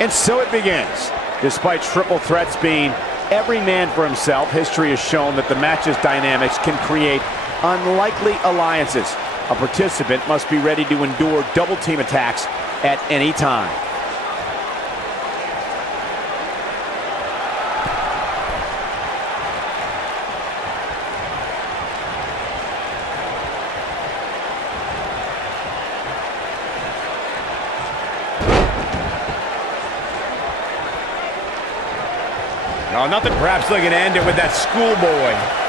And so it begins. Despite triple threats being every man for himself, history has shown that the match's dynamics can create unlikely alliances. A participant must be ready to endure double team attacks at any time. Oh, nothing. Perhaps looking to end it with that schoolboy.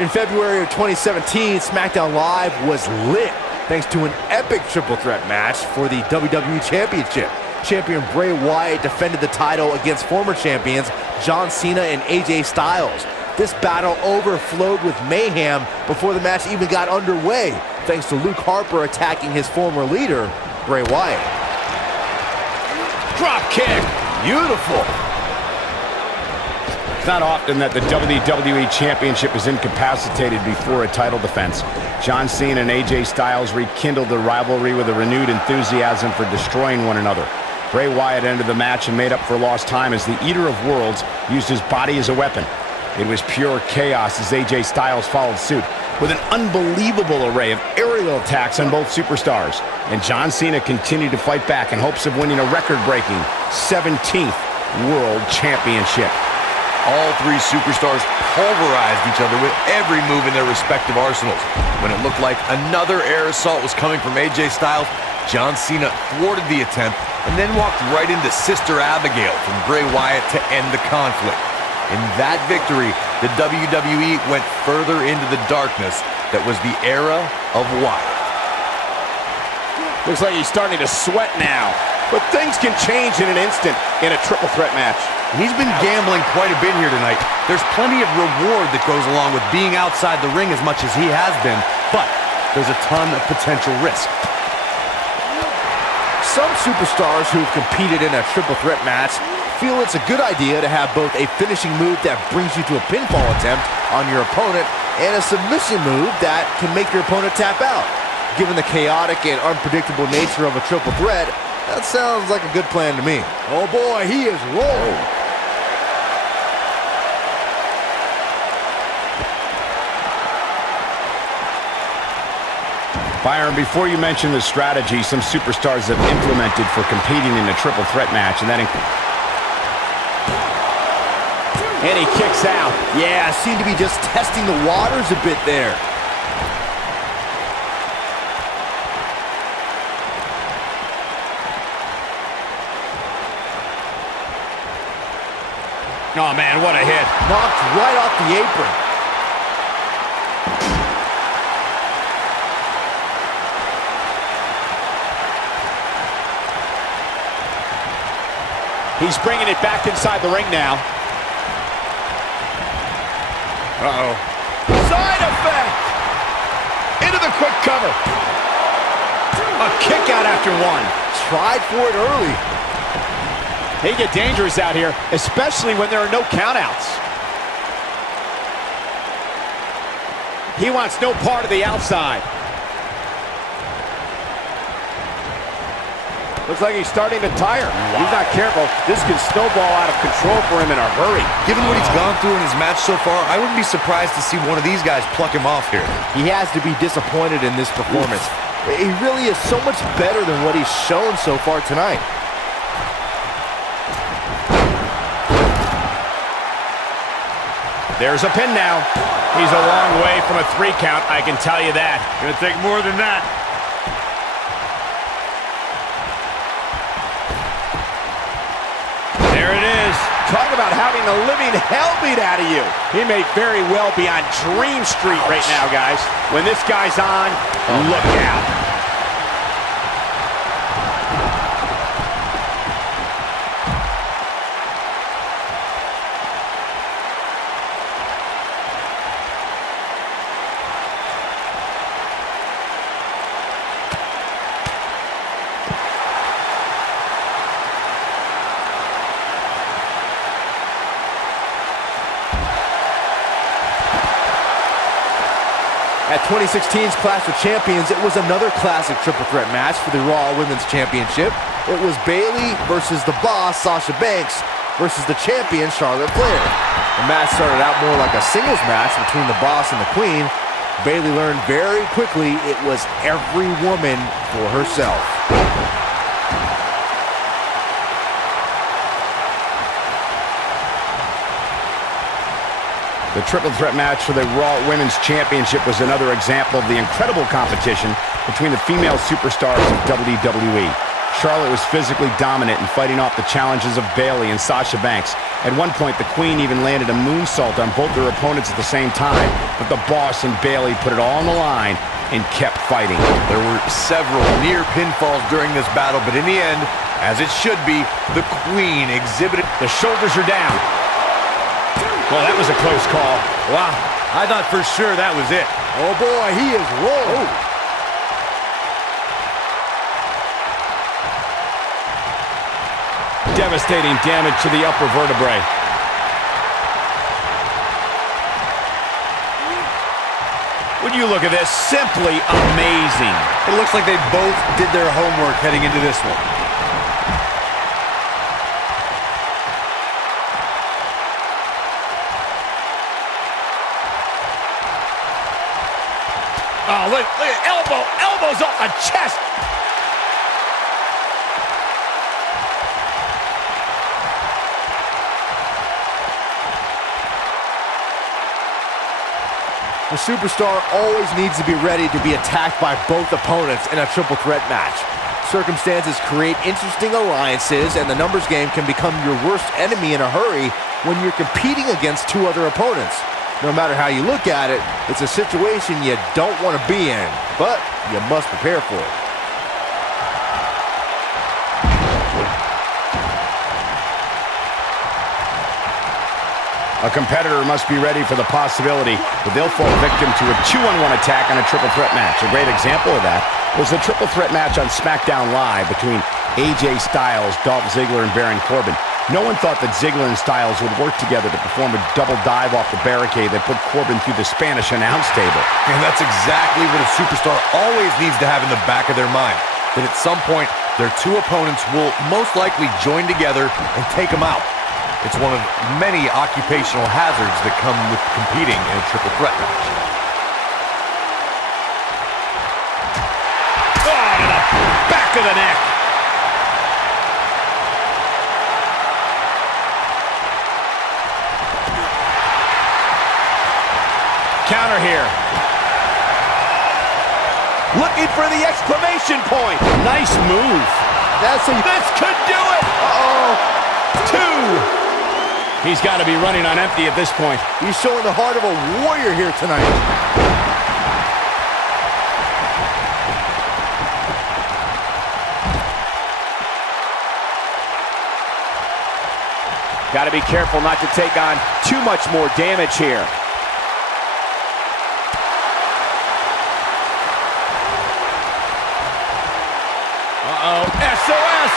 In February of 2017, SmackDown Live was lit thanks to an epic triple threat match for the WWE Championship. Champion Bray Wyatt defended the title against former champions John Cena and AJ Styles. This battle overflowed with mayhem before the match even got underway, thanks to Luke Harper attacking his former leader, Bray Wyatt. Drop kick. Beautiful. It's not often that the WWE Championship is incapacitated before a title defense. John Cena and AJ Styles rekindled the rivalry with a renewed enthusiasm for destroying one another. Bray Wyatt ended the match and made up for lost time as the Eater of Worlds used his body as a weapon. It was pure chaos as AJ Styles followed suit with an unbelievable array of aerial attacks on both superstars. And John Cena continued to fight back in hopes of winning a record-breaking 17th World Championship. All three superstars pulverized each other with every move in their respective arsenals. When it looked like another air assault was coming from AJ Styles, John Cena thwarted the attempt and then walked right into Sister Abigail from Bray Wyatt to end the conflict. In that victory, the WWE went further into the darkness that was the era of Wyatt. Looks like he's starting to sweat now, but things can change in an instant in a triple threat match. He's been gambling quite a bit here tonight. There's plenty of reward that goes along with being outside the ring as much as he has been, but there's a ton of potential risk. Some superstars who've competed in a triple threat match feel it's a good idea to have both a finishing move that brings you to a pinfall attempt on your opponent and a submission move that can make your opponent tap out. Given the chaotic and unpredictable nature of a triple threat, that sounds like a good plan to me. Oh boy, he is rolling. Byron, before you mention the strategy some superstars have implemented for competing in a triple threat match, and he kicks out. Yeah, seemed to be just testing the waters a bit there. oh man, what a hit. Knocked right off the apron. He's bringing it back inside the ring now. Uh-oh. Side effect! Into the quick cover. A kick out after one. Tried for it early. They get dangerous out here, especially when there are no countouts. He wants no part of the outside. Looks like he's starting to tire. Wow. He's not careful. This can snowball out of control for him in a hurry. Given what he's gone through in his match so far, I wouldn't be surprised to see one of these guys pluck him off here. He has to be disappointed in this performance. He really is so much better than what he's shown so far tonight. There's a pin now. He's a long way from a 3 count, I can tell you that. Gonna take more than that. There it is. Talk about having the living hell beat out of you. He may very well be on Dream Street right now, guys. When this guy's on, look out. At 2016's Clash of Champions, it was another classic triple threat match for the Raw Women's Championship. It was Bayley versus the Boss, Sasha Banks, versus the champion, Charlotte Flair. The match started out more like a singles match between the Boss and the Queen. Bayley learned very quickly it was every woman for herself. The triple threat match for the Raw Women's Championship was another example of the incredible competition between the female superstars of WWE. Charlotte was physically dominant and fighting off the challenges of Bayley and Sasha Banks. At one point, the Queen even landed a moonsault on both their opponents at the same time, but the Boss and Bayley put it all on the line and kept fighting. There were several near pinfalls during this battle, but in the end, as it should be, the Queen exhibited... The shoulders are down. Well, that was a close call. Wow, I thought for sure that was it. Oh boy, he is rolling. Devastating damage to the upper vertebrae. Would you look at this? Simply amazing. It looks like they both did their homework heading into this one. Oh, look at elbows off the chest. The superstar always needs to be ready to be attacked by both opponents in a triple threat match. Circumstances create interesting alliances, and the numbers game can become your worst enemy in a hurry when you're competing against two other opponents. No matter how you look at it, it's a situation you don't want to be in, but you must prepare for it. A competitor must be ready for the possibility that they'll fall victim to a 2-on-1 attack on a triple threat match. A great example of that was the triple threat match on SmackDown Live between AJ Styles, Dolph Ziggler, and Baron Corbin. No one thought that Ziggler and Styles would work together to perform a double dive off the barricade that put Corbin through the Spanish announce table. And that's exactly what a superstar always needs to have in the back of their mind. That at some point, their two opponents will most likely join together and take them out. It's one of many occupational hazards that come with competing in a triple threat match. Oh, to the back of the neck. Counter here. Looking for the exclamation point. Nice move. This could do it. Two. He's got to be running on empty at this point. He's showing the heart of a warrior here tonight. Got to be careful not to take on too much more damage here. Uh-oh, SOS!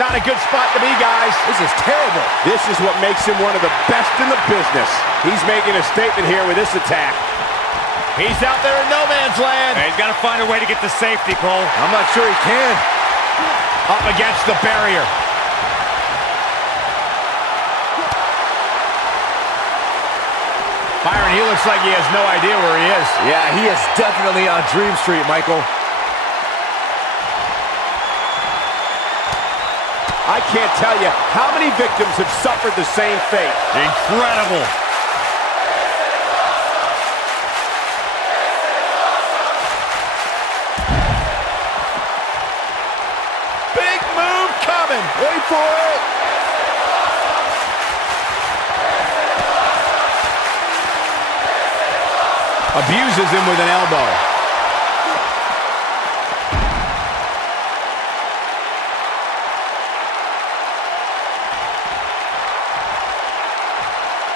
Not a good spot to be, guys. This is terrible. This is what makes him one of the best in the business. He's making a statement here with this attack. He's out there in no man's land. He's got to find a way to get to safety, Cole. I'm not sure he can. Up against the barrier. Byron, he looks like he has no idea where he is. Yeah, he is definitely on Dream Street, Michael. I can't tell you how many victims have suffered the same fate. Wait for it. Abuses him with an elbow.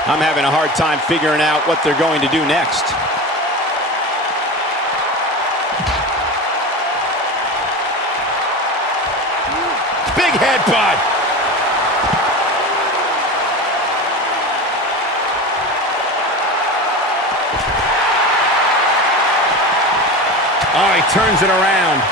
I'm having a hard time figuring out what they're going to do next. Big headbutt. Oh, he turns it around.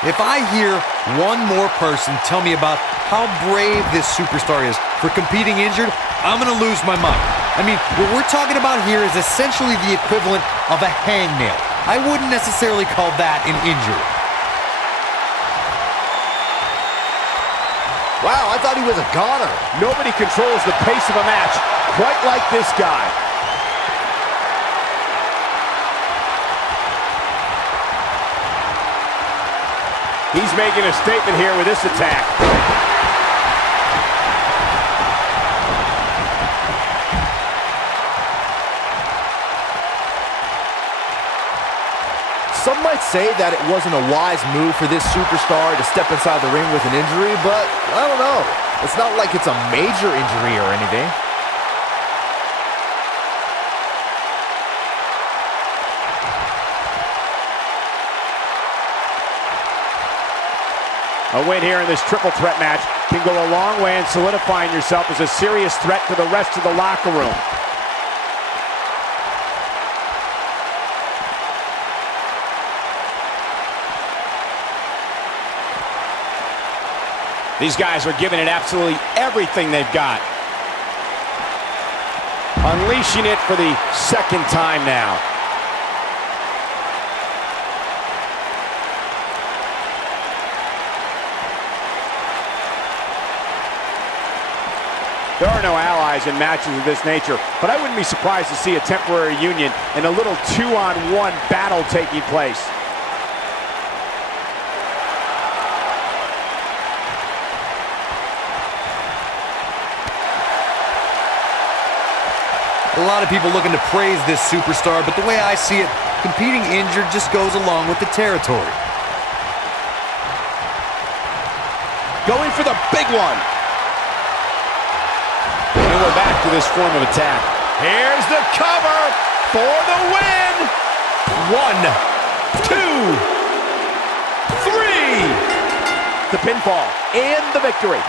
If I hear one more person tell me about how brave this superstar is for competing injured, I'm going to lose my mind. I mean, what we're talking about here is essentially the equivalent of a hangnail. I wouldn't necessarily call that an injury. Wow, I thought he was a goner. Nobody controls the pace of a match quite like this guy. He's making a statement here with this attack. Some might say that it wasn't a wise move for this superstar to step inside the ring with an injury, but I don't know. It's not like it's a major injury or anything. A win here in this triple threat match can go a long way in solidifying yourself as a serious threat to the rest of the locker room. These guys are giving it absolutely everything they've got. Unleashing it for the second time now. There are no allies in matches of this nature, but I wouldn't be surprised to see a temporary union and a little two-on-one battle taking place. A lot of people looking to praise this superstar, but the way I see it, competing injured just goes along with the territory. Going for the big one. And we're back to this form of attack. Here's the cover for the win. 1, 2, 3. The pinfall and the victory.